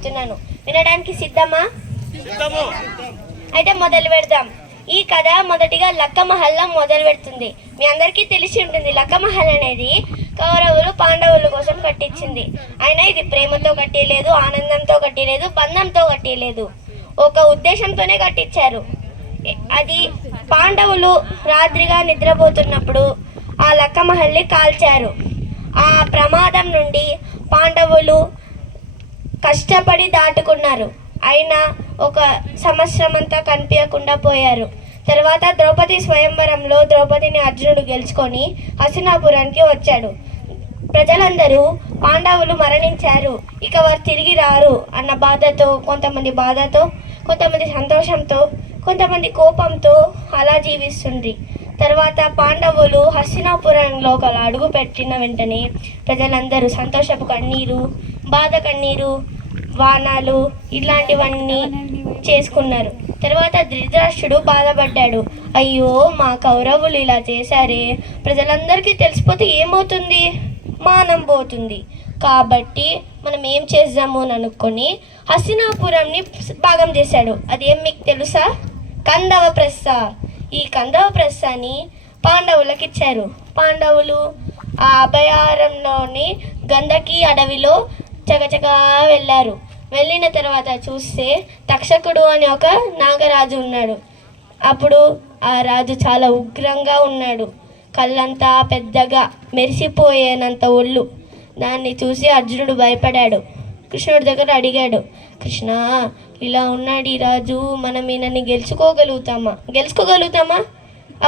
చెప్పబోతున్నాను. వినడానికి సిద్ధమా? అయితే మొదలు పెడదాం. ఈ కథ మొదటిగా లక్క మహల్లా మొదలు పెడుతుంది. మీ అందరికీ తెలిసి ఉంటుంది, లక్క మహల్ అనేది కౌరవులు పాండవుల కోసం కట్టించింది. అయినా ఇది ప్రేమతో కట్టలేదు, ఆనందంతో కట్టలేదు, బంధంతో కట్టలేదు, ఒక ఉద్దేశంతోనే కట్టించారు. అది పాండవులు రాత్రిగా నిద్రపోతున్నప్పుడు ఆ లక్క మహల్ని కాల్చారు. ఆ ప్రమాదం నుండి పాండవులు కష్టపడి దాటుకున్నారు. అయినా ఒక సంవత్సరం అంతా కనిపించకుండా పోయారు. తర్వాత ద్రౌపది స్వయంవరంలో ద్రౌపదిని అర్జునుడు గెలుచుకొని హస్తినాపురానికి వచ్చాడు. ప్రజలందరూ పాండవులు మరణించారు, ఇక వారు తిరిగి రారు అన్న బాధతో, కొంతమంది సంతోషంతో, కొంతమంది కోపంతో అలా జీవిస్తుంది. తర్వాత పాండవులు హస్తినాపురంలో అడుగు పెట్టిన వెంటనే ప్రజలందరూ సంతోషపు కన్నీరు, బాధ కన్నీరు, వానాలు ఇలాంటివన్నీ చేసుకున్నారు. తర్వాత ధృతరాష్ట్రుడు బాధపడ్డాడు. అయ్యో, మా కౌరవులు ఇలా చేశారే, ప్రజలందరికీ తెలిసిపోతే ఏమవుతుంది? మానం పోతుంది. కాబట్టి మనం ఏం చేద్దాము అని అనుకొని హస్తినాపురంని భాగం చేశాడు. అదేం మీకు తెలుసా? కందవ ప్రస్థ. ఈ కందవ ప్రస్థాన్ని పాండవులకు ఇచ్చారు. పాండవులు ఆ అభయారణ్యంలోని గంధకి అడవిలో చకచకా వెళ్ళారు. వెళ్ళిన తర్వాత చూస్తే తక్షకుడు అని ఒక నాగరాజు ఉన్నాడు. అప్పుడు ఆ రాజు చాలా ఉగ్రంగా ఉన్నాడు. కళ్ళంతా పెద్దగా మెరిసిపోయేనంత ఒళ్ళు. దాన్ని చూసి అర్జునుడు భయపడాడు. కృష్ణుడి దగ్గర అడిగాడు, కృష్ణ, ఇలా ఉన్నాడు ఈ రాజు, మనం ఈయనని గెలుచుకోగలుగుతామా?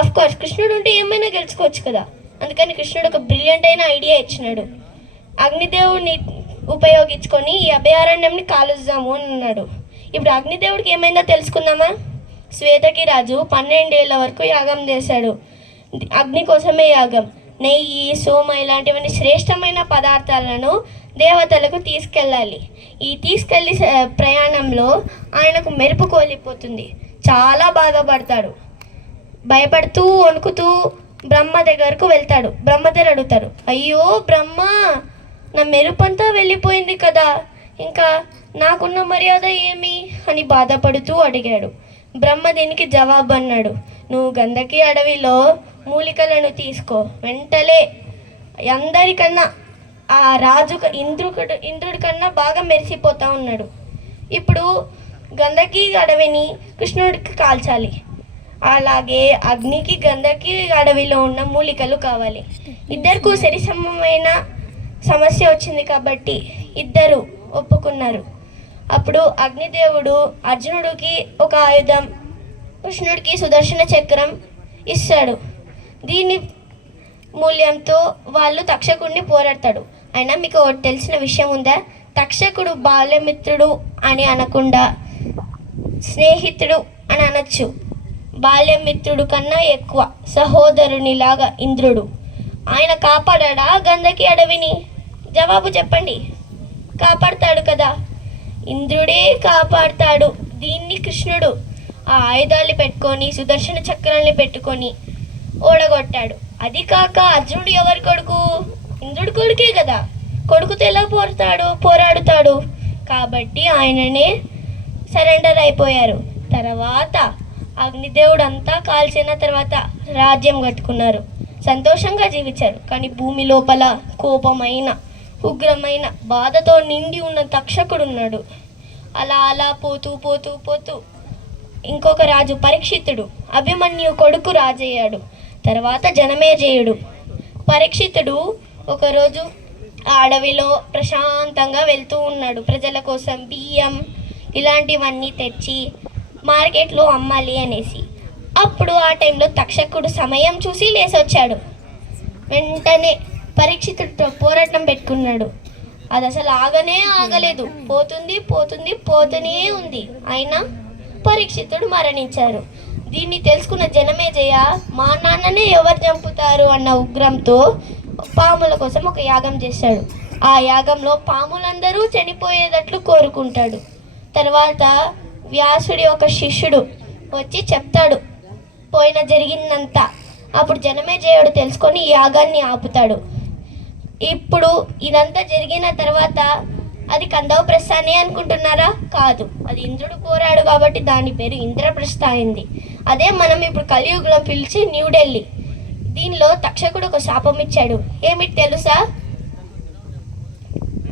అఫ్కోర్స్ కృష్ణుడు ఉంటే ఏమైనా గెలుచుకోవచ్చు కదా. అందుకని కృష్ణుడు ఒక బ్రిలియంట్ అయిన ఐడియా ఇచ్చినాడు. అగ్నిదేవుడిని ఉపయోగించుకొని ఈ అభయారణ్యంని కాలుద్దాము అని అన్నాడు. ఇప్పుడు అగ్నిదేవుడికి ఏమైందో తెలుసుకుందామా? శ్వేతకి రాజు 12 ఏళ్ల వరకు యాగం చేశాడు. అగ్ని కోసమే యాగం. నెయ్యి, సోమ ఇలాంటివన్నీ శ్రేష్టమైన పదార్థాలను దేవతలకు తీసుకెళ్ళాలి. ఈ తీసుకెళ్ళి ప్రయాణంలో ఆయనకు మెరుపు కోల్పోతుంది. చాలా బాధపడతాడు. భయపడుతూ వణుకుతూ బ్రహ్మ దగ్గరకు వెళ్తాడు. బ్రహ్మదేవుడు అడుగుతారు, అయ్యో బ్రహ్మ, నా మెరుపంతా వెళ్ళిపోయింది కదా, ఇంకా నాకున్న మర్యాద ఏమి అని బాధపడుతూ అడిగాడు. బ్రహ్మ దీనికి జవాబు అన్నాడు, నువ్వు గంధకి అడవిలో మూలికలను తీసుకో. వెంటనే అందరికన్నా ఆ రాజు ఇంద్రుడి కన్నా బాగా మెరిసిపోతా ఉన్నాడు. ఇప్పుడు గంధకి అడవిని కృష్ణుడికి కాల్చాలి. అలాగే అగ్నికి గంధకి అడవిలో ఉన్న మూలికలు కావాలి. ఇద్దరికూ సరిసమమైన సమస్య వచ్చింది కాబట్టి ఇద్దరు ఒప్పుకున్నారు. అప్పుడు అగ్నిదేవుడు అర్జునుడికి ఒక ఆయుధం, కృష్ణుడికి సుదర్శన చక్రం ఇస్తాడు. దీని మూల్యంతో వాళ్ళు తక్షకుడిని పోరాడతాడు. అయినా మీకు ఒకటి తెలిసిన విషయం ఉందా? తక్షకుడు బాల్యమిత్రుడు అని అనకుండా స్నేహితుడు అని అనొచ్చు. బాల్యమిత్రుడు కన్నా ఎక్కువ సహోదరునిలాగా ఇంద్రుడు. ఆయన కాపాడా గంధకి అడవిని? జవాబు చెప్పండి. కాపాడతాడు కదా, ఇంద్రుడే కాపాడతాడు. దీన్ని కృష్ణుడు ఆ ఆయుధాలు పెట్టుకొని, సుదర్శన చక్రాన్ని పెట్టుకొని ఓడగొట్టాడు. అది కాక అర్జునుడు ఎవరి కొడుకు? ఇంద్రుడి కొడుకే కదా. కొడుకుతో ఎలా పోరాడుతాడు? కాబట్టి ఆయననే సరెండర్ అయిపోయారు. తర్వాత అగ్నిదేవుడు అంతా కాల్చిన తర్వాత రాజ్యం కట్టుకున్నారు, సంతోషంగా జీవించారు. కానీ భూమి లోపల కోపమైన, ఉగ్రమైన, బాధతో నిండి ఉన్న తక్షకుడు ఉన్నాడు. అలా పోతూ ఇంకొక రాజు పరీక్షితుడు, అభిమన్యు కొడుకు రాజయ్యాడు. తర్వాత జనమేజయుడు. పరీక్షితుడు ఒకరోజు ఆ అడవిలో ప్రశాంతంగా వెళ్తూ ఉన్నాడు. ప్రజల కోసం బియ్యం ఇలాంటివన్నీ తెచ్చి మార్కెట్లో అమ్మాలి అనేసి. అప్పుడు ఆ టైంలో తక్షకుడు సమయం చూసి లేసొచ్చాడు. వెంటనే పరీక్షితుడితో పోరాటం పెట్టుకున్నాడు. అది అసలు ఆగలేదు. పోతూనే ఉంది. అయినా పరీక్షితుడు మరణించారు. దీన్ని తెలుసుకున్న జనమేజయ, మా నాన్ననే ఎవరు చంపుతారు అన్న ఉగ్రంతో పాముల కోసం ఒక యాగం చేశాడు. ఆ యాగంలో పాములందరూ చనిపోయేటట్లు కోరుకుంటాడు. తర్వాత వ్యాసుడి ఒక శిష్యుడు వచ్చి చెప్తాడు జరిగిందంతా. అప్పుడు జనమేజయుడు తెలుసుకొని యాగాన్ని ఆపుతాడు. ఇప్పుడు ఇదంతా జరిగిన తర్వాత అది కందవప్రస్థానే అనుకుంటున్నారా? కాదు, అది ఇంద్రుడు కోరాడు కాబట్టి దాని పేరు ఇంద్రప్రస్థ అయింది. అదే మనం ఇప్పుడు కలియుగంలో పిలిచి న్యూఢిల్లీ. దీనిలో తక్షకుడు ఒక శాపం ఇచ్చాడు. ఏమిటి తెలుసా?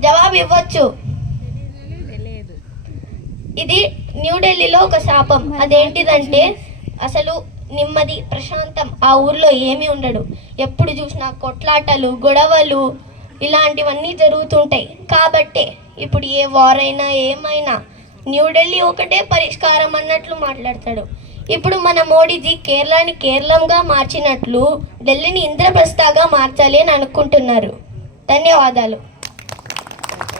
జవాబు ఇవ్వచ్చు. ఇది న్యూఢిల్లీలో ఒక శాపం. అదేంటిదంటే అసలు నెమ్మది ప్రశాంతం ఆ ఊర్లో ఏమీ ఉండడు. ఎప్పుడు చూసినా కొట్లాటలు, గొడవలు ఇలాంటివన్నీ జరుగుతుంటాయి. కాబట్టే ఇప్పుడు ఏ వార్ అయినా ఏమైనా న్యూఢిల్లీ ఒకటే పరిష్కారం అన్నట్లు మాట్లాడతాడు. ఇప్పుడు మన మోడీజీ కేరళని కేరళంగా మార్చినట్లు ఢిల్లీని ఇంద్రప్రస్థగా మార్చాలి అని అనుకుంటున్నారు. ధన్యవాదాలు.